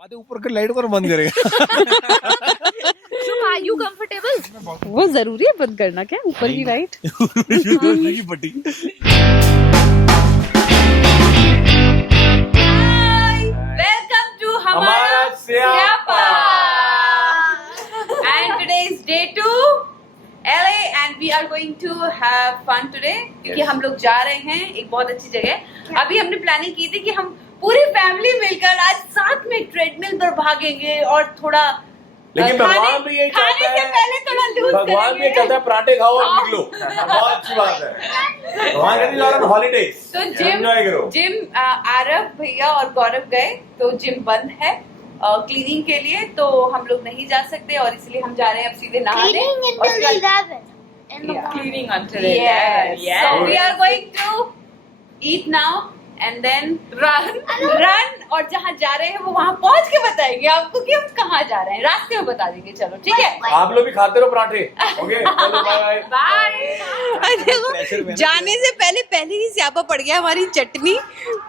आधे ऊपर के लाइट को बंद करेगा। Are you comfortable? वो जरूरी है बंद करना क्या ऊपर की लाइट? की पट्टी। वेलकम टू हमारा स्यापा and today is day 2 LA and we are going to have fun today क्योंकि हम लोग जा रहे हैं एक बहुत अच्छी जगह। अभी हमने प्लानिंग की थी कि हम पूरी फैमिली मिलकर आज साथ में ट्रेडमिल पर भागेंगे और थोड़ा लेकिन भगवान भी यही चाहता है, पहले थोड़ा लूज भगवान भी चाहता है पराठे खाओ और निकलो। बहुत अच्छी बात है। भगवान कहते हैं हॉलीडेज तो एंजॉय करो। जिम आरव भैया और गौरव गए तो जिम बंद है क्लीनिंग के लिए, तो हम लोग नहीं जा सकते और इसलिए हम जा रहे हैं अब सीधे नहाने। Cleaning until 11. Yes. So we are going to eat now and then run और जहाँ जा रहे हैं वो वहाँ पहुँच के बताएंगे आपको कि हम कहाँ जा रहे हैं, रास्ते में बता देंगे। चलो ठीक है, आप लोग भी खाते रहो पराठे। ओके चलो बाय बाय। देखो जाने से पहले ही स्यापा पड़ गया, हमारी चटनी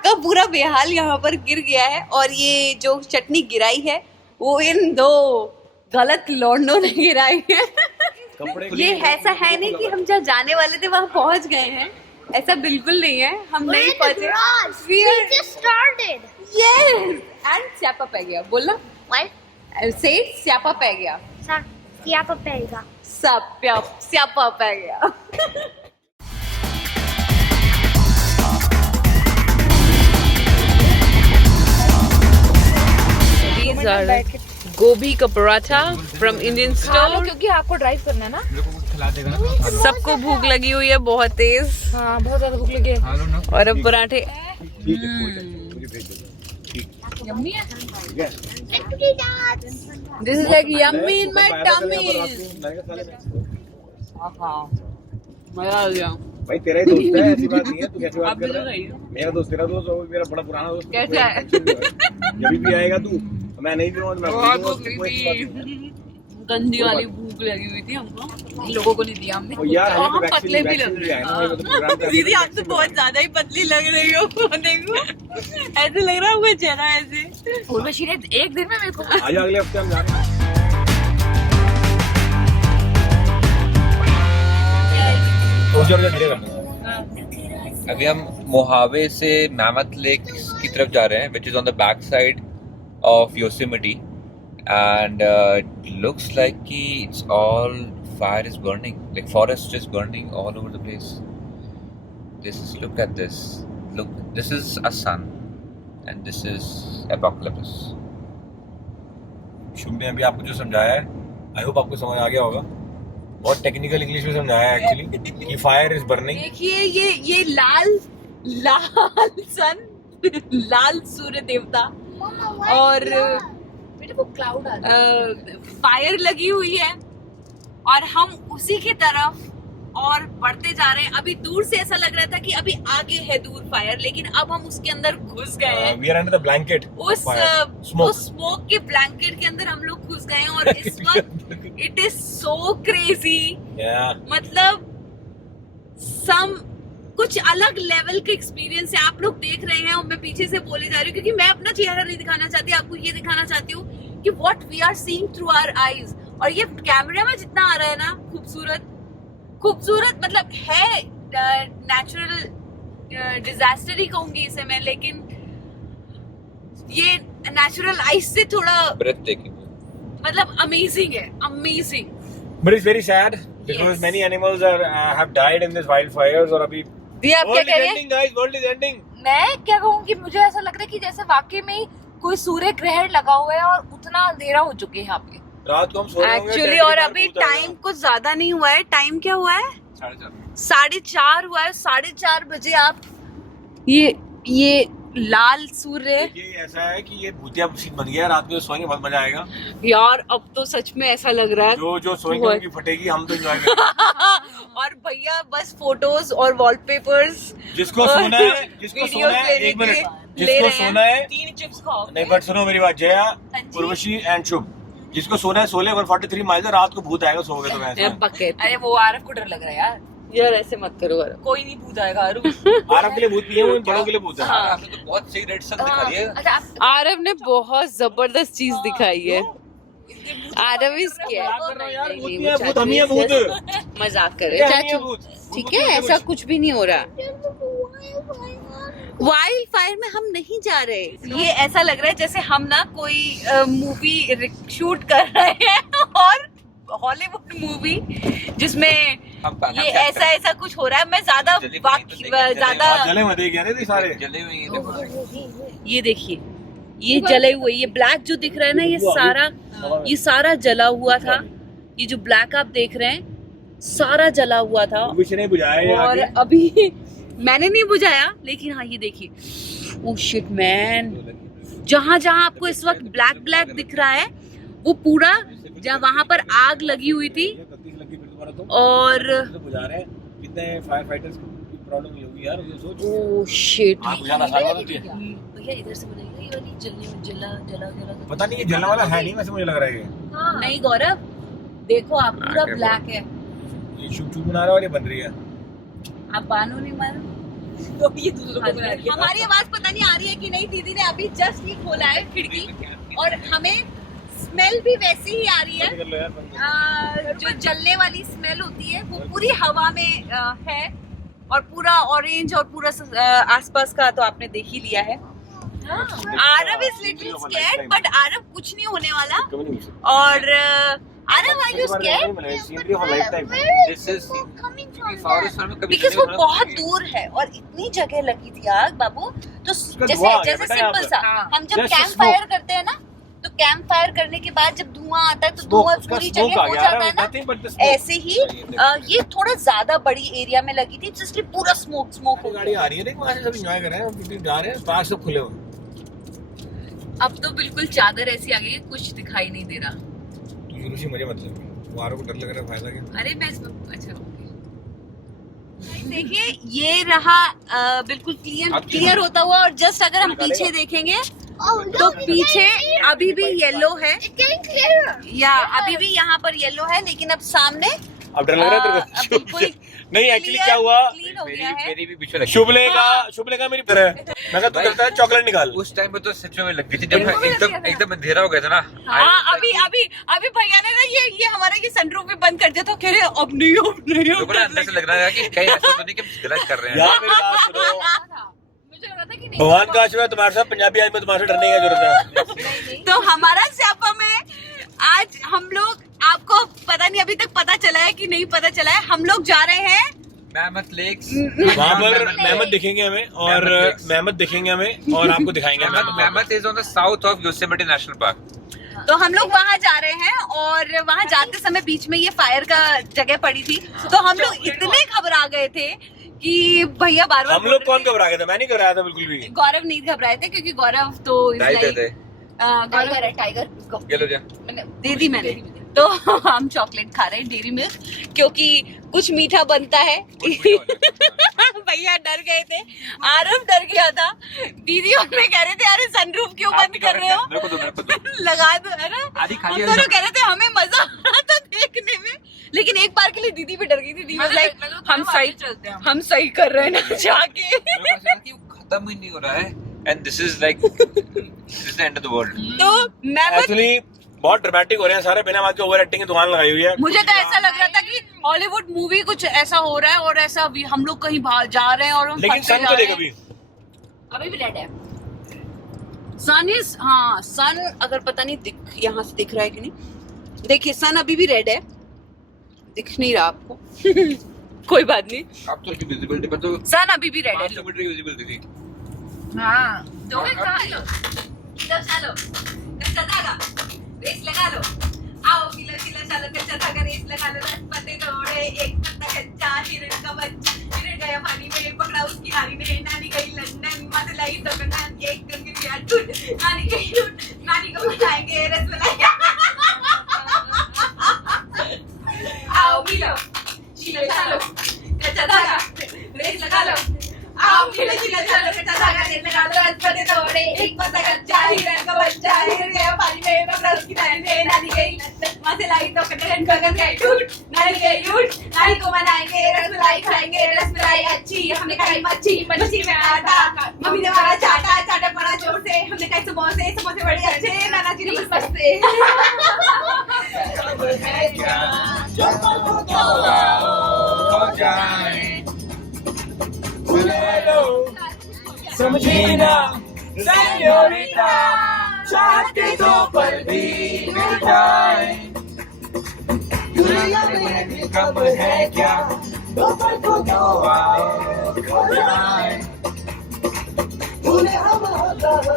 का पूरा बेहाल यहाँ पर गिर गया है और ये जो चटनी गिराई है वो इन दो गलत लौंडों ने गिराई है। ये ऐसा है नहीं कि हम जहाँ जाने वाले थे वहाँ पहुँच गए हैं, ऐसा बिल्कुल नहीं है, हम नहीं पहुँचे। एंड स्यापा पै गया, बोलना से स्यापा पै गया, स्यापा पै गया। These are गोभी का पराठा फ्रॉम इंडियन स्टोर। क्योंकि आपको ड्राइव करना है ना, सबको भूख लगी हुई है बहुत तेज। हाँ बहुत ज्यादा भूख लगी है। और अब पराठे यम्मी है। This is like yummy in my tummy. मजा आ गया भाई, तेरा ही दोस्त है, ऐसी बात नहीं है। तू कैसे बात कर रहा है? मेरा दोस्त तेरा दोस्त और मेरा बड़ा पुराना दोस्त कैसा है? जब भी आएगा तू, मैं नहीं पीऊंगा तो मैं गंदी वाली भूख लगी हुई थी हमको, इन लोगों को नहीं दिया हमने। यार हम पतले भी लग रहे हैं। दीदी आप तो बहुत ज्यादा ही पतली लग रही हो, देखो ऐसे लग रहा है मुझे चेहरा ऐसे। उर्वशी ने एक दिन में मेरे को आज अगले हफ्ते हम जा रहे हैं। अभी हम मोहावे से मैमथ लेक की तरफ जा रहे हैं, which is on the back side of Yosemite and looks like कि it's all fire is burning, like forest is burning all over the place. This is look at this, look this is a sun and this is apocalypse. Shubh ने अभी आपको जो समझाया है, I hope आपको समझ आ गया होगा। बहुत टेक्निकल इंग्लिश में समझाया है एक्चुअली कि फायर इज बर्निंग। देखिए ये लाल सन, लाल सूर्य देवता और क्लाउड फायर लगी हुई है और हम उसी की तरफ और बढ़ते जा रहे हैं। अभी दूर से ऐसा लग रहा था कि अभी आगे है दूर फायर, लेकिन अब हम उसके अंदर घुस गए हैं। We are under the blanket, उस स्मोक के ब्लैंकेट के अंदर हम लोग घुस गए हैं और इस वक्त इट इज सो क्रेजी। मतलब कुछ अलग लेवल के एक्सपीरियंस है। आप लोग देख रहे हैं और मैं पीछे से बोले जा रही हूँ क्योंकि मैं अपना चेहरा नहीं दिखाना चाहती, आपको ये दिखाना चाहती हूँ कि what we are seeing through our eyes. और ये कैमरे में जितना आ रहा है ना खूबसूरत मतलब है, नेचुरल डिजास्टर ही कहूंगी इसे मैं, लेकिन ये नेचुरल आइस से थोड़ा मतलब अमेजिंग है, amazing. But it's very sad because Yes. many animals have died in this wildfires और अभी आप क्या कह रहे हैं? guys, world is ending. मैं क्या कहूँ कि मुझे ऐसा लग रहा है कि जैसे वाकई में कोई सूर्य ग्रहण लगा हुआ है और उतना अंधेरा हो चुके हैं यहाँ पे। रात को हम सो रहे होंगे एक्चुअली और अभी टाइम कुछ ज्यादा नहीं हुआ है। टाइम क्या हुआ है? 4:30 हुआ है। 4:30 बजे आप ये लाल सूर्य। ये ऐसा है कि ये भूतिया सीन बन गया, रात में सोएंगे बहुत मजा आएगा यार। अब तो सच में ऐसा लग रहा है जो सोएंगे उनकी फटेगी, हम तो एंजॉय करेंगे। और भैया बस फोटोज और वॉलपेपर्स, जिसको सोना है एक मिनट, जिसको सोना है 3 चिप्स खाओ। नहीं, बट सुनो मेरी बात, जया, उर्वशी एंड शुभ, जिसको सोना है सोले। 143 माइल है, रात को भूत आएगा, सोओगे तो वैसे। अरे वो आरफ को डर लग रहा है यार। यार ऐसे मत करो यार। कोई नहीं भूत आएगा आरव। आरव के लिए भूत नहीं है, वो बड़ों के लिए भूत है। हाँ, आपने तो बहुत सही रेड सन दिखा दिया। अच्छा आरव ने बहुत जबरदस्त चीज दिखाई है। आरव इज भूत हम ही है, भूत मजाक कर रहे क्या हैं हम ही है, चाचू, भूत ठीक है, ऐसा कुछ भी नहीं हो रहा। वाइल्ड फायर में हम नहीं जा रहे। ये ऐसा लग रहा है जैसे हम ना कोई मूवी शूट कर रहे हैं और हॉलीवुड मूवी जिसमें ये ऐसा कुछ हो रहा है। मैं ज्यादा ज्यादा जले मत क्या रे सारे जले हुए हैं, देखो। ये देखिए, ये जले हुए, ये ब्लैक जो दिख रहा है ना, ये सारा जला हुआ था। ये जो ब्लैक आप देख रहे हैं सारा जला हुआ था। कुछ नहीं बुझाया और अभी मैंने नहीं बुझाया, लेकिन हाँ ये देखिए, ओह शिट मैन, जहाँ जहाँ आपको इस वक्त ब्लैक ब्लैक दिख रहा है वो पूरा जहाँ वहां पर आग लगी हुई थी। और बुझा रहे हैं, कितने फायर फाइटर्स की प्रॉब्लम होगी यार, ये सोच। ओह शिट, आग बुझाना आसान बात होती है। भैया इधर से बनाइए, ये वाली जला पता नहीं ये जलने वाला है नहीं, वैसे मुझे लग रहा है ये नहीं गौरव, देखो आप पूरा ब्लैक है। ये शुभ शुभ बना रहा है और ये बन रही है। आप बानो नहीं मानो। ये दूसरों को बना दिया। हमारी आवाज पता नहीं आ रही है कि नहीं। दीदी ने अभी जस्ट ही खोला है खिड़की और हमें स्मेल भी वैसी ही आ रही है। जो जलने वाली स्मेल होती है वो पूरी हवा में है। और पूरा ऑरेंज और पूरा आसपास का तो आपने देख ही लिया है। Aarav is little scared, but Aarav कुछ नहीं होने वाला। और Aarav, are you scared? Because वो बहुत दूर है और इतनी जगह लगी थी आग बाबू। तो जैसे सिंपल सा, हम जब कैंप फायर करते हैं ना, तो कैंप फायर करने के बाद जब धुआं आता है तो धुआं पूरी जगह हो जाता है ना, ऐसे ही ये थोड़ा ज्यादा बड़ी एरिया में लगी थी, इसलिए पूरा स्मोक हो गाड़ी आ रही है, देखो वहां से सब एंजॉय कर रहे हैं, जा रहे हैं, पास सब खुले हुए। अब तो बिल्कुल चादर ऐसी आ गई है, कुछ दिखाई नहीं दे रहा। तू यूनुसी मुझे मतलब वारों को डर लग रहा है, फायदा क्या? अरे मैं इसमें अच्छा देखिए, ये रहा बिल्कुल क्लियर होता हुआ। और जस्ट अगर हम पीछे देखेंगे तो पीछे अभी भी येलो है, या अभी भी यहाँ पर येलो है, लेकिन अब सामने अब डर लग रहा है तेरे को? बिल्कुल नहीं, एक्चुअली क्या हुआ, क्लीन हो गया है। मेरी भी पीछे लगी। शुभले का मेरी तरह है। मैं कहा तू करता है चॉकलेट निकाल। उस टाइम पे तो सच में लग गई थी, जब एकदम अंधेरा हो गया था ना। हाँ, अभी भैया ने ना ये हमारा ये सनरूफ भी बंद कर दिया था। कह रहे अब नहीं लोगों ने अंदर से लग रहा है कि कहीं ऐसा तो नहीं कि हम गलत कर रहे हैं। यार मेरी बात सुनो, मुझे लगा था कि नहीं, भगवान का आशीर्वाद तुम्हारे साथ, पंजाबी आदमी तुम्हारे से डरने की जरूरत है। तो हमारा स्यापा में आज हम लोग, आपको पता नहीं अभी तक पता चला है कि नहीं पता चला है, हम लोग जा रहे हैं मेहमत लेक्स। वहाँ पर मेहमत दिखेंगे हमें और मेहमत दिखेंगे हमें और आपको दिखाएंगे। मेहमत is on the south of Yosemite National Park. तो हम लोग वहाँ जा रहे हैं और वहाँ जाते समय बीच में ये फायर का जगह पड़ी थी, तो हम लोग इतने घबरा गए थे कि भैया बार-बार हम लोग कौन घबरा गए थे? मैं नहीं घबराया था बिल्कुल भी। गौरव नहीं घबराए थे क्योंकि गौरव तो टाइगर है, टाइगर दे दी मैंने। तो हम चॉकलेट खा रहे हैं डेयरी मिल्क, क्योंकि कुछ मीठा बनता है। भैया डर गए थे, आरव डर गया था, दीदी और मैं कह रहे थे अरे सनरूफ क्यों बंद कर रहे हो, लगा दो, है ना। हम दोनों कह रहे थे हमें मजा आ रहा था देखने में, लेकिन एक बार के लिए दीदी भी डर गई थी। दीदी लाइक हम सही कर रहे हैं ना जाके। खत्म ही नहीं हो रहा है and this is like this the end of the world. तो मैं एक्चुअली बहुत ड्रामेटिक हो रहे हैं सारे, बिना बात के ओवर एक्टिंग की दुकान लगाई हुई है। मुझे तो ऐसा लग रहा था कि हॉलीवुड मूवी कुछ ऐसा हो रहा है और ऐसा भी हम लोग कहीं बाहर जा रहे हैं और हम लेकिन सन को देख अभी भी रेड है। सन इज, हाँ सन अगर पता नहीं यहाँ से दिख रहा है कि नहीं, देखिए सन अभी भी रेड है, दिख नहीं रहा आपको। कोई बात नहीं, अब तो विजिबिलिटी पर तो सन अभी भी रेड है। 500 मीटर की विजिबिलिटी थी। हाँ तो चलो कच्चा धागा रेस लगा लो, आओ किलो किलो चलो कच्चा धागा रेस लगा लो। 10 पत्ते तोड़े, एक पत्ता कच्चा, हिरण का बच्चा, हिरण गया पानी में, पकड़ा उसकी नानी ने, नानी गई लंदन, माथे लाई तो कंगन, एक कंगी दिया टूट, नानी गई टूट, नानी को बनाएंगे रसमलाई। आओ मिलो चिलो चलो कच्चा धागा रेस लगा लो, आओ मिलो चिलो चलो कच्चा धागा रेस लगा लो। 10 पत्ते तोड़े, एक पत्ता कच्चा, हिरण का बच्चा, हिरण गया पानी में, पकड़ा उसकी नानी ने, नानी गई लंदन, माथे लाई तो कंगन गई टूट, नानी गई टूट, नानी को बनाएंगे रसमलाई। मलाई खाएंगे रसमलाई अच्छी, हमने खाई मच्छी मच्छी में आटा, मम्मी ने मारा चाटा चाटा पड़ा जोर से, हमने खाए समोसे समोसे बड़े अच्छे, नाना जी ने बस बसते। समझीना सेन्योरिटा, चाहते तो पल भी मिल जाए, दुनिया में कब है क्या, दो पल को दो आओ खो जाए, दुनिया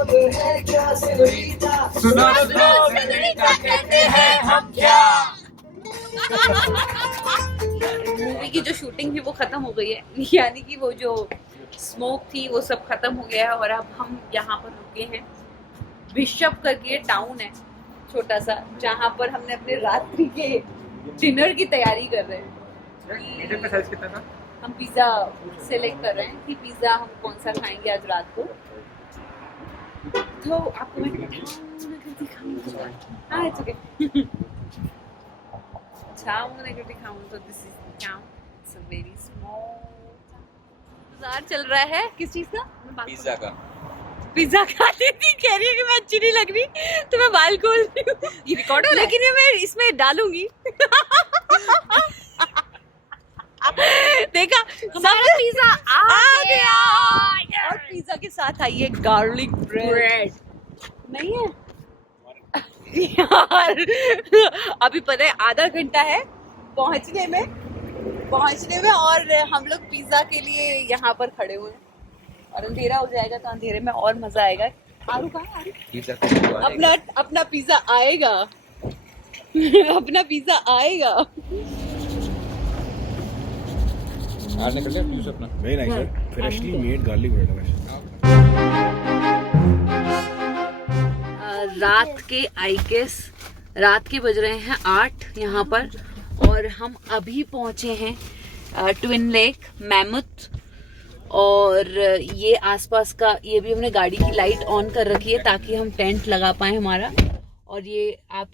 में है क्या सेन्योरिटा, सुनो सेन्योरिटा कहते हैं हम क्या। मूवी की जो शूटिंग थी वो खत्म हो गई है, यानी कि वो जो स्मोक थी वो सब खत्म हो गया है और अब हम यहाँ पर रुके हैं। बिशप करके टाउन है छोटा सा, जहाँ पर हमने अपने रात्रि के डिनर की तैयारी कर रहे हैं। का साइज कितना था? हम पिज्जा सेलेक्ट कर रहे हैं कि पिज्जा हम कौन सा खाएंगे आज रात को। तो आपको मैं दिखाऊंगा, हाँ इट्स ओके। तो this is town, it's a very small. बाजार चल रहा है किस चीज का? पिज्जा का। पिज्जा खाती थी, कह रही है कि मैं अच्छी नहीं लग रही तो मैं बाल खोल रही हूँ। ये रिकॉर्ड हो रहा है? लेकिन ये मैं इसमें डालूंगी। देखा हमारा पिज्जा आ गया और पिज्जा के साथ आई है गार्लिक ब्रेड। नहीं है यार, अभी पता है आधा घंटा है पहुंचने में और हम लोग पिज्जा के लिए यहाँ पर खड़े हुए हैं और अंधेरा हो जाएगा तो अंधेरे में और मजा आएगा। आरू कहाँ है? पिज्जा अपना पिज्जा आएगा। अपना पिज्जा आएगा। आज निकल लिया पिज्जा अपना। Very nice sir, freshly made garlic bread है। रात के बज रहे हैं 8 यहाँ पर और हम अभी पहुंचे हैं ट्विन लेक मैमथ। और ये आसपास का, ये भी हमने गाड़ी की लाइट ऑन कर रखी है ताकि हम टेंट लगा पाए हमारा। और ये आप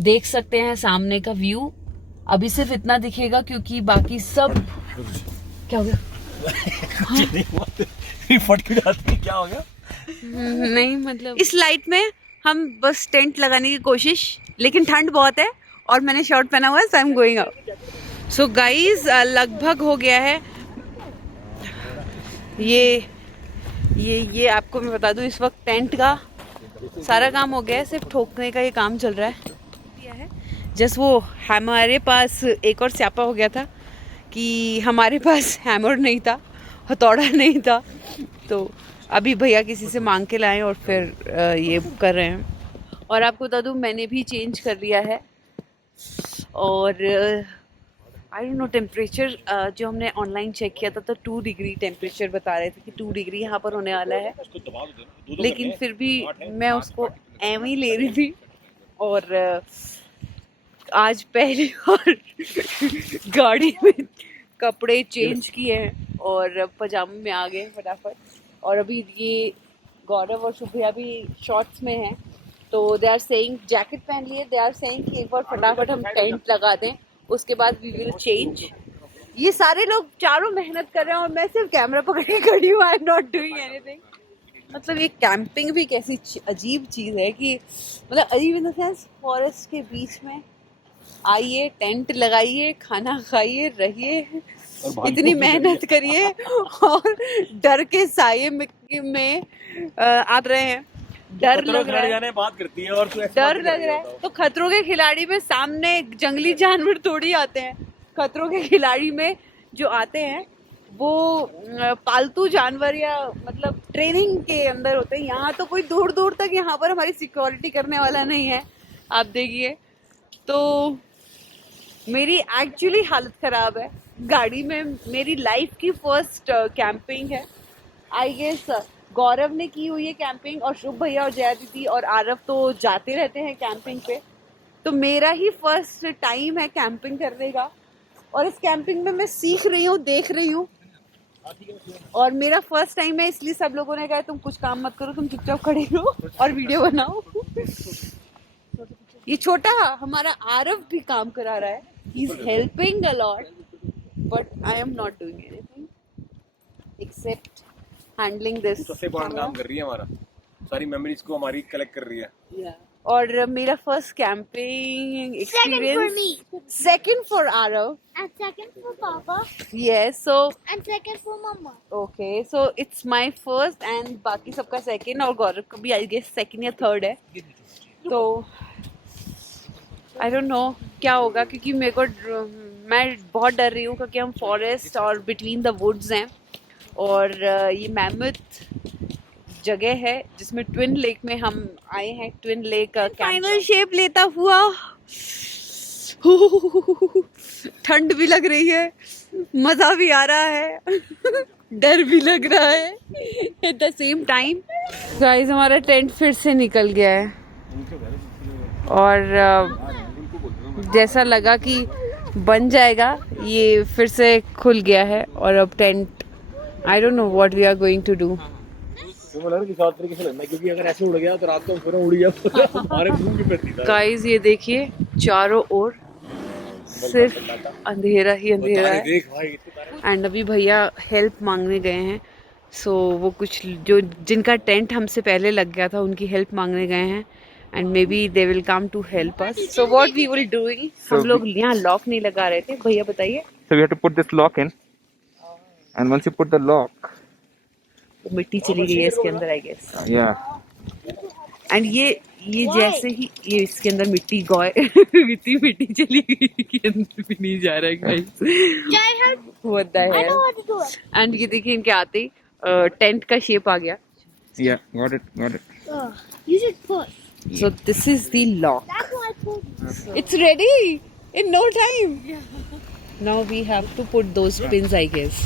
देख सकते हैं सामने का व्यू। अभी सिर्फ इतना दिखेगा क्योंकि बाकी सब क्या हो गया? फट क्यों जाती है? क्या हो गया? नहीं मतलब इस लाइट में हम बस टेंट लगाने की कोशिश, लेकिन ठंड बहुत है और मैंने शर्ट पहना हुआ है, so I am going out. So guys लगभग हो गया है। ये आपको मैं बता दूं, इस वक्त टेंट का सारा काम हो गया है, सिर्फ ठोकने का ये काम चल रहा है। जस्ट वो हमारे पास एक और स्यापा हो गया था कि हमारे पास हैमर नहीं था, हथौड़ा नहीं था, तो अभी भैया किसी से मांग के लाए और फिर ये कर रहे हैं। और आपको बता दूं मैंने भी चेंज कर लिया है और आई डोंट नो टेम्परेचर जो हमने ऑनलाइन चेक किया था तो 2 डिग्री टेम्परेचर बता रहे थे कि 2 डिग्री यहाँ पर होने वाला है, लेकिन फिर भी मैं उसको एम ही ले रही थी। और आज पहली बार गाड़ी में कपड़े चेंज किए हैं और पजामे में आ गए फटाफट। और अभी ये गौरव और शुभ्या भी शॉर्ट्स में हैं, तो दे आर सेइंग जैकेट पहन लिए, दे आर सेइंग कि एक बार फटाफट हम टेंट लगा दें, उसके बाद वी विल चेंज। ये सारे लोग चारों मेहनत कर रहे हैं और मैं सिर्फ कैमरा पकड़ के खड़ी हूँ, I am not doing anything. मतलब ये कैंपिंग भी कैसी अजीब चीज़ है कि मतलब अजीब इन द सेंस, फॉरेस्ट के बीच में आइए, टेंट लगाइए, खाना खाइए, रहिए, इतनी मेहनत करिए और डर के साये में आप रहे हैं। डर लग रहा है, बात करती है और डर लग रहा है तो खतरों के खिलाड़ी में सामने जंगली जानवर थोड़ी आते हैं। खतरों के खिलाड़ी में जो आते हैं वो पालतू जानवर या मतलब ट्रेनिंग के अंदर होते हैं। यहाँ तो कोई दूर दूर तक यहाँ पर हमारी सिक्योरिटी करने वाला नहीं है। आप देखिए तो मेरी एक्चुअली हालत खराब है गाड़ी में। मेरी लाइफ की फर्स्ट कैंपिंग है आई गेस। गौरव ने की हुई है कैंपिंग और शुभ भैया और जया दीदी और आरव तो जाते रहते हैं कैंपिंग पे, तो मेरा ही फर्स्ट टाइम है कैंपिंग करने का। और इस कैंपिंग में मैं सीख रही हूँ, देख रही हूँ और मेरा फर्स्ट टाइम है, इसलिए सब लोगों ने कहा तुम कुछ काम मत करो, तुम चुपचाप खड़े रहो और वीडियो बनाओ। ये छोटा हमारा आरव भी काम करा रहा है, he is helping a lot, but I am not doing anything except handling this. सबसे important काम कर रही है हमारा, सारी मेमोरीज को हमारी कलेक्ट कर रही है. Yeah. और मेरा first camping Second for experience, me. Second for Aarav. And second for Papa. Yes, so And second for Mama. okay, so it's my first and बाकी सबका सेकंड और गौरव का भी आई गेस सेकंड या थर्ड है. तो आई डोंट नो क्या होगा, क्योंकि मेरे को मैं बहुत डर रही हूँ क्योंकि हम फॉरेस्ट और बिटवीन द वुड्स हैं और ये मैमथ जगह है जिसमें ट्विन लेक में हम आए हैं. ट्विन लेक का फाइनल शेप लेता हुआ ठंड भी लग रही है, मजा भी आ रहा है, डर भी लग रहा है at the same time. Guys हमारा टेंट फिर से निकल गया है और जैसा लगा कि बन जाएगा ये फिर से खुल गया है और अब tent I don't know what we are going to do. तो लग रहा है कि साथ तरीके से लगना, क्योंकि अगर ऐसे उड़ गया तो रात को हम फिर उड़ गया हमारे मुंह की प्रति था. गाइस ये देखिए चारों ओर सिर्फ अंधेरा ही अंधेरा है. देख भाई इतने तारे. एंड अभी भैया हेल्प मांगने गए हैं. सो वो कुछ जो जिनका टेंट हमसे पहले लग गया था उनकी हेल्प मांगने गए हैं and maybe they will come to help us. So what we will doing, हम लोग यहाँ लॉक नहीं लगा रहे थे. भैया बताइए. So we have to put this lock in, and once you put the lock, तो मिट्टी चली गई है इसके अंदर आई गेस. yeah, एंड ये जैसे ही ये इसके अंदर मिट्टी गॉय इतनी मिट्टी चली गई कि अंदर भी नहीं जा रहा है guys. Can I help? What the I know hello. how to do it. And ये देखिए इनके आते ही टेंट का शेप आ गया. yeah, got it. You should push. So this is the lock. That's what I told you. It's ready in no time. Now we have to put those pins, I guess.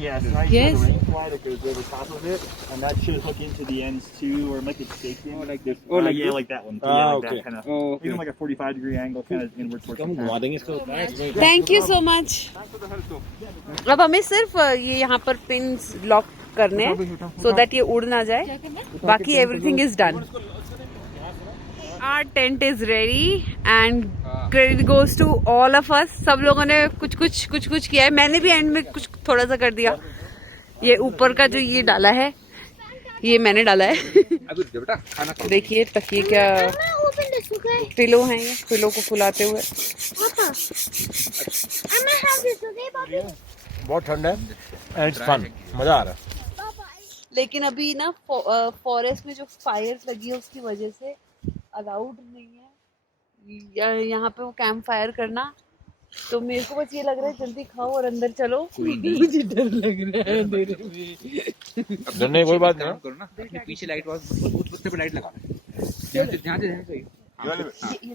Yes, right. Yes. So the ring fly that goes over top of it, and that should hook into the ends too, or make it shake in. Like this. Oh, like yeah, this? like that one. Ah, yeah, like okay. that kind of. Oh, okay. Even like a 45-degree angle, kind of inward towards हम the घुमा top. देंगे इसको. Thank you so much. अब हमें सिर्फ ये यहाँ पर पिन्स लॉक करने हैं so that ये उड़ ना जाए. बाकी everything is done. Our tent is ready and credit goes to all of us. सब लोगों ने कुछ कुछ किया है. मैंने भी एंड में कुछ थोड़ा सा कर दिया. ये ऊपर का जो ये डाला है ये मैंने डाला है. अभी रुक जा बेटा, खाना खा. देखिए तकिए क्या I'm gonna open this, okay? Pillow हैं, ये पिलो को फुलाते हुए. Papa. I'm gonna have this, okay, Papa? बहुत ठंड है एंड इट्स फन, मजा आ रहा है. Papa. लेकिन अभी ना फॉरेस्ट में जो फायर लगी है उसकी वजह से अलाउड नहीं है यहाँ पे वो कैंप फायर करना. तो मेरे को बस ये लग रहा है जल्दी खाओ और अंदर चलो. मुझे डर लग रहा है अंधेरे में. डरने की कोई बात नहीं. करो ना, अपने पीछे लाइट उस बत्ते पे लाइट लगा. ध्यान से सही.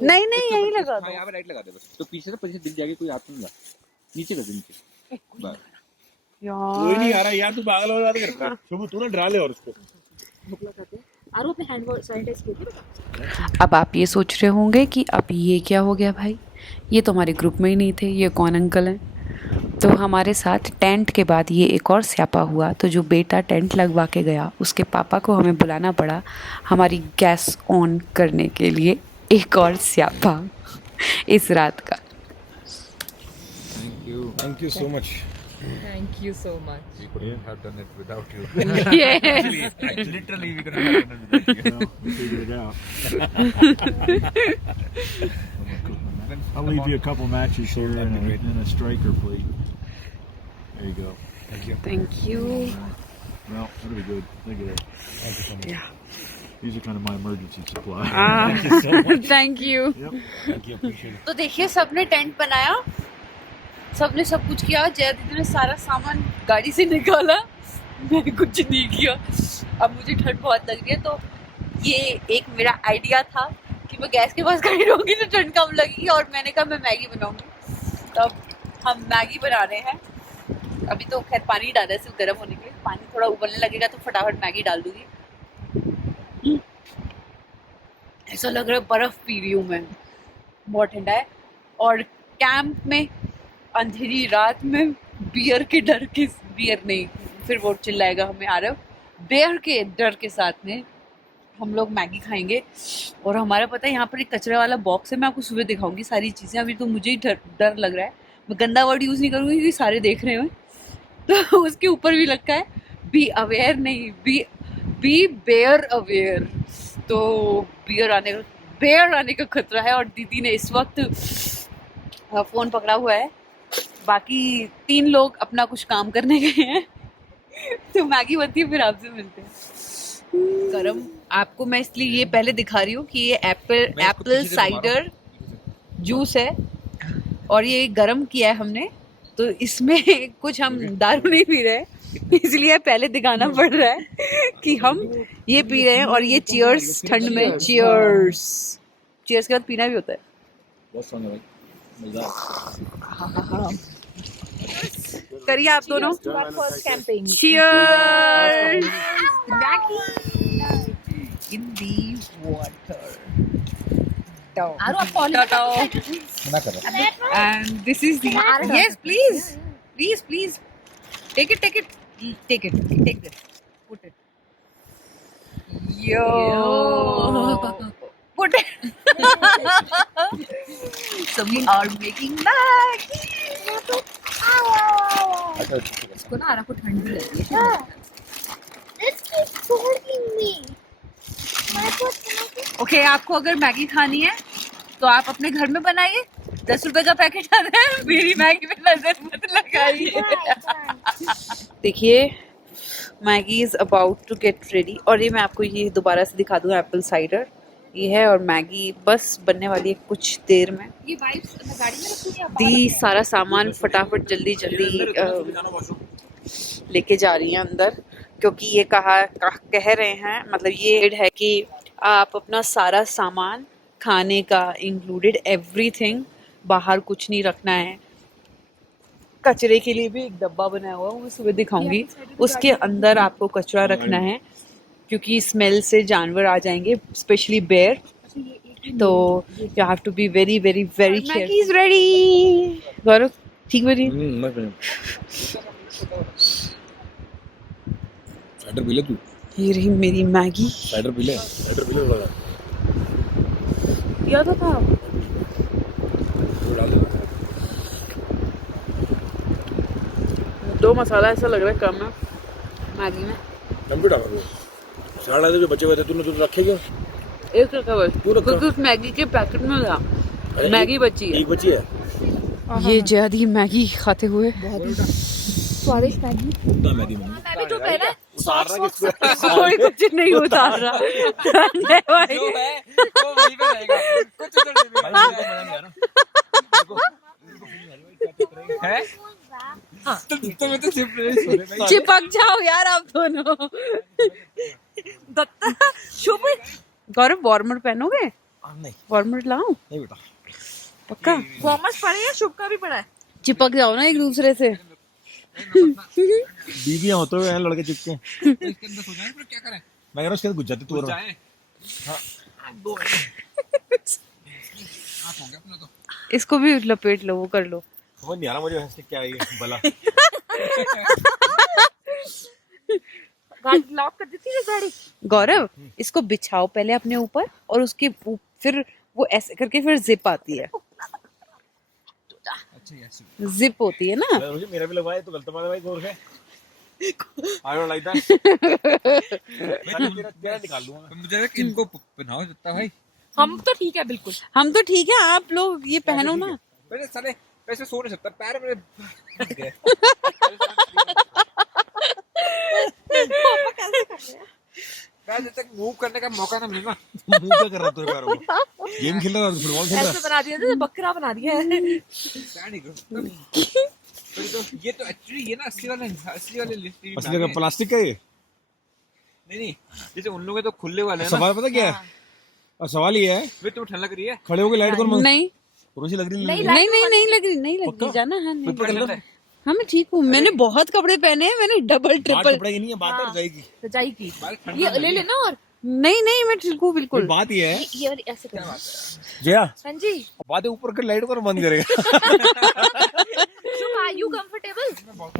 नहीं यही लगा हाँ दो. यहाँ पे लाइट लगा दे बस. तो पीछे से दिख जाएगी, कोई हाथ नहीं. नीचे कर दे, नीचे बस. कोई नहीं आ रहा यार, तू पागल हो बात करता है. शुभ तू ना डरा ले और उसको. अब आप ये सोच रहे होंगे कि अब ये क्या हो गया भाई, ये तो हमारे ग्रुप में ही नहीं थे, ये कौन अंकल हैं. तो हमारे साथ टेंट के बाद ये एक और स्यापा हुआ. तो जो बेटा टेंट लगवा के गया उसके पापा को हमें बुलाना पड़ा हमारी गैस ऑन करने के लिए. एक और स्यापा इस रात का. Thank you so much. Thank you so much. We couldn't have done it without you. Yes. Literally, we couldn't have done it without you. We figured it out. I'll leave you a couple matches here and a striker plate. There you go. Thank you. Well, that'll be good. Look at it. Yeah. These are kind of my emergency supply. Thank you. Yep. तो देखिए सबने tent बनाया, सबने सब कुछ किया. जया दीदी ने सारा सामान गाड़ी से निकाला, मैंने कुछ नहीं किया. अब मुझे ठंड बहुत लग रही है. तो ये एक मेरा आइडिया था कि मैं गैस के पास खड़ी रहूँगी तो ठंड कम लगेगी और मैंने कहा मैं मैगी बनाऊंगी. तो अब हम मैगी बना रहे हैं. अभी तो खैर पानी डाला है सिर्फ गर्म होने के लिए. पानी थोड़ा उबलने लगेगा तो फटाफट मैगी डाल दूंगी. ऐसा लग रहा है बर्फ पी रही हूँ मैं, बहुत ठंडा है. और कैंप में अंधेरी रात में बियर के डर के, बियर नहीं फिर वो चिल्लाएगा हमें आ रहे हो, बेयर के डर के साथ में हम लोग मैगी खाएंगे. और हमारा पता है यहाँ पर एक कचरे वाला बॉक्स है, मैं आपको सुबह दिखाऊंगी सारी चीज़ें. अभी तो मुझे ही डर लग रहा है. मैं गंदा वर्ड यूज नहीं करूंगी क्योंकि सारे देख रहे हैं, तो उसके ऊपर भी लिखा है बी अवेयर, नहीं बी बेयर अवेयर। तो बेयर आने का खतरा है। और दीदी ने इस वक्त फोन पकड़ा हुआ है, बाकी 3 लोग अपना कुछ काम करने गए हैं। तो मैगी बनती है, फिर आपसे मिलते हैं। गरम आपको मैं इसलिए ये पहले दिखा रही हूँ कि ये एप्पल साइडर जूस है और ये गरम किया है हमने, तो इसमें कुछ हम दारू नहीं पी रहे हैं, इसलिए पहले दिखाना पड़ रहा है कि हम ये पी रहे हैं। और ये चीयर्स ठंड में, चीयर्स के बाद पीना भी होता है। बहुत स्वाद है भाई, मजेदार। करिए आप दोनों, campaign cheers in the water. मना कर रहा हूँ। And this is the yes, please take this, put it. Yo, put it. So we are making Maggi. अच्छा, ठीक है। इसको ना आरा को ठंड भी लगी है। This keeps holding me. Okay, आपको अगर मैगी खानी है तो आप अपने घर में बनाइए, 10 रुपए का पैकेट आता है, मेरी मैगी में नजर मत लगाइए। देखिए Maggi is about to get ready. और ये मैं आपको ये दोबारा से दिखा दूँ, एप्पल साइडर ये है और मैगी बस बनने वाली है कुछ देर में। ये वाइप्स गाड़ी में रखी है। दी सारा सामान फटाफट जल्दी लेके जा रही है अंदर, क्योंकि ये कह रहे हैं, मतलब ये है कि आप अपना सारा सामान खाने का इंक्लूडेड एवरीथिंग, बाहर कुछ नहीं रखना है। कचरे के लिए भी एक डब्बा बनाया हुआ है, वो सुबह दिखाऊंगी, उसके अंदर आपको कचरा रखना है क्योंकि स्मेल से जानवर आ जाएंगे, स्पेशली बेयर। तो you have to be very very very careful. Maggi is ready. Gaurav ठीक बनी? साइडर पी ले तू। ये रही मेरी मैगी। साइडर पी ले लगा। पिया तो था। डाल दे। 2 मसाला ऐसा लग रहा है कम है मैगी में। कम भी डाल दो। सारा जो बचे हुए थे तूने तो रखे क्यों? एक रखा बस, क्योंकि उस मैगी के पैकेट में था, मैगी बची है। एक बची है। ये जयादी मैगी खाते हुए स्वादिष्ट मैगी। उतना मैगी में मैं भी तो पहले कोई कुछ नहीं उतार रहा भाई। जो है वो वहीं पे रहेगा, कुछ उधर नहीं भाई मुझे तो मजा नहीं आ रहा। है। तुम्हें तो चिपक जाओ यार आप दोनों। दत्ता शुभ, गौरव वार्मर पहनोगे? नहीं वार्मर लाऊं? नहीं बेटा। पक्का? कॉमर्स पढ़े या शुभ का भी पढ़ा है? चिपक जाओ ना एक दूसरे से। बीबियां होते हुए हैं लड़के चिपके। इसके अंदर सो जाएं, फिर क्या करें? मैं कह रहा हूँ उसके अंदर घुस जाते तू और मैं। जाएं। हो गया अपना तो। इसको भी लपेट लो, वो कर लो। समझ नहीं आ रहा मुझे वैसे क्या है ये भला। गाड़ी लॉक कर देती है गाड़ी। गौरव इसको बिछाओ पहले अपने ऊपर और उसके फिर वो ऐसे करके फिर जिप आती है। अच्छा यस। जिप होती है ना। मुझे मेरा भी लगवाया तो गलत बात है भाई, गौर से। I don't like that। तेरा निकाल लूंगा मैं। मुझे लगा कि इनको पहनाओ जितना भाई। हम तो ठीक है बिल्कुल। हम तो ठीक है, आप लोग ये पहनो ना। वैसे साले वैसे सो नहीं सकता, पैर मेरे मैं जब तक मूव करने का मौका ना मिले ना। मुंह क्या कर रहा है तेरे पैरों में? गेम खेल रहा है, फुटबॉल खेल रहा ऐसे बना दिया जैसे बकरा बना दिया है। क्या नहीं करूँ। तो ये तो एक्चुअली ये ना असली वाले लिस्ट है? असली का प्लास्टिक का ये? नहीं जैसे उन लोगों के तो खुले वाले हैं ना। सवाल पता क्या है? और सवाल ये है, वे तुम्हें ठंड लग रही है? खड़े होके लाइट कौन नहीं रोशी लग रही नहीं, नहीं लग रही जाना। हाँ नहीं, ठंड है। हाँ मैं ठीक हूँ, मैंने बहुत कपड़े पहने हैं, मैंने डबल ट्रिपल। कपड़े की नहीं है बात, और जाएगी सजाई की। बाल ठंड ये ले लेना। और नहीं मैं ठीक हूँ बिल्कुल। बात ये है ये वाली ऐसे करना। जया, हाँ जी। बात है ऊपर के लाइट कौन बंद करेगा? शुभ आर यू कंफर्टेबल?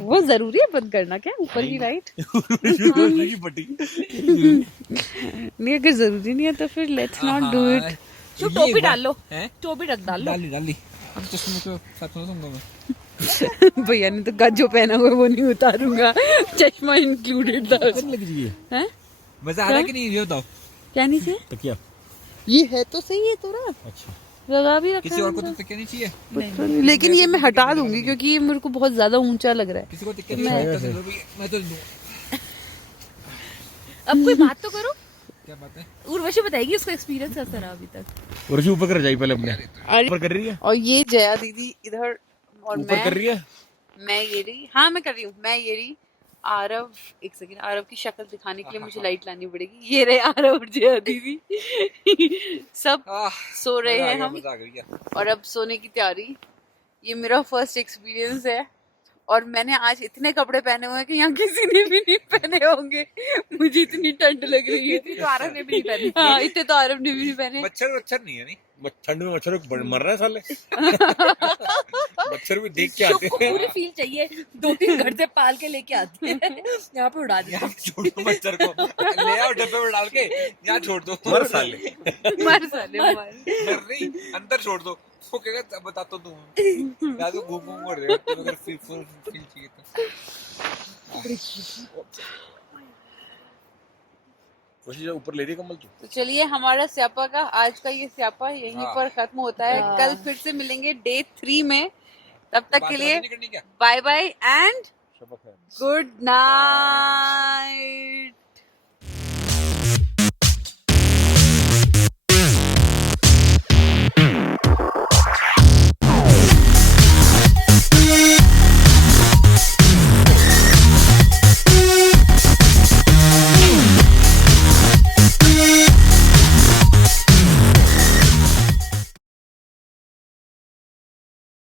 वो जरूरी है बंद करना क्या ऊपर की लाइट? की पट्टी नहीं, अगर जरूरी नहीं है तो फिर लेट्स नॉट डू इट। शुभ टोपी डाल लो। टोपी डाल लो। डाली अब चश्मे को साथ में दूंगा मैं। भैया ने तो जो पहना हुआ है वो नहीं उतारूंगा, चश्मा इंक्लूडेड था उसमें। लग रही है हैं? मजा आ रहा है कि नहीं ये बताओ। क्या नहीं चाहिए? तकिया। ये है तो सही है तोरा, अच्छा लगा भी रखा किसी और को तो तकिया नहीं चाहिए? लेकिन ये मैं हटा दूंगी क्योंकि ये मेरे को बहुत ज्यादा ऊंचा लग रहा है। किसी को तकिया नहीं चाहिए? मैं तो दूंगा। अब कोई बात तो करो। क्या बात है? उर्वशी बताएगी उसका एक्सपीरियंस कैसा रहा अभी तक। और ऊपर कर जाई पहले अपने ऊपर कर रही है और ये जया दीदी इधर और ऊपर कर रही है मैं ये रही, हाँ मैं कर रही हूँ, मैं ये रही। आरव, एक सेकंड, आरव की शक्ल दिखाने के लिए मुझे लाइट लानी पड़ेगी। ये रहे आरव और जया दीदी सब सो रहे हैं हम, मजा आ गया। और अब सोने की तैयारी। ये मेरा फर्स्ट एक्सपीरियंस है और मैंने आज इतने कपड़े पहने हुए हैं कि यहाँ किसी ने भी नहीं पहने होंगे। मुझे इतनी ठंड लग रही है। तो आरव ने भी नहीं पहनी। हाँ, इतने तो आरव ने भी नहीं पहने। मच्छर नहीं है नहीं? ठंड में मच्छर मर रहा है साले मच्छर भी देख के आते को हैं पूरी फील चाहिए, 2-3 घर से पाल के लेके आती है, यहाँ पे उड़ा देती है। छोड़ दो मच्छर को, ले आओ डब्बे में डाल के यहाँ छोड़ दो। मर साले मर साले मर। मर नहीं, अंदर छोड़ दो। वो कहेगा बताता तुम या तो घूम घूम कर रहे हो तो अगर फील चाहिए तो। कोशिश ऊपर ले रही कमल तू तो चलिए, हमारा स्यापा का आज का ये स्यापा यहीं पर खत्म होता है। कल फिर से मिलेंगे डे 3 में। तब तक के लिए नहीं करनी क्या? Bye bye and good night.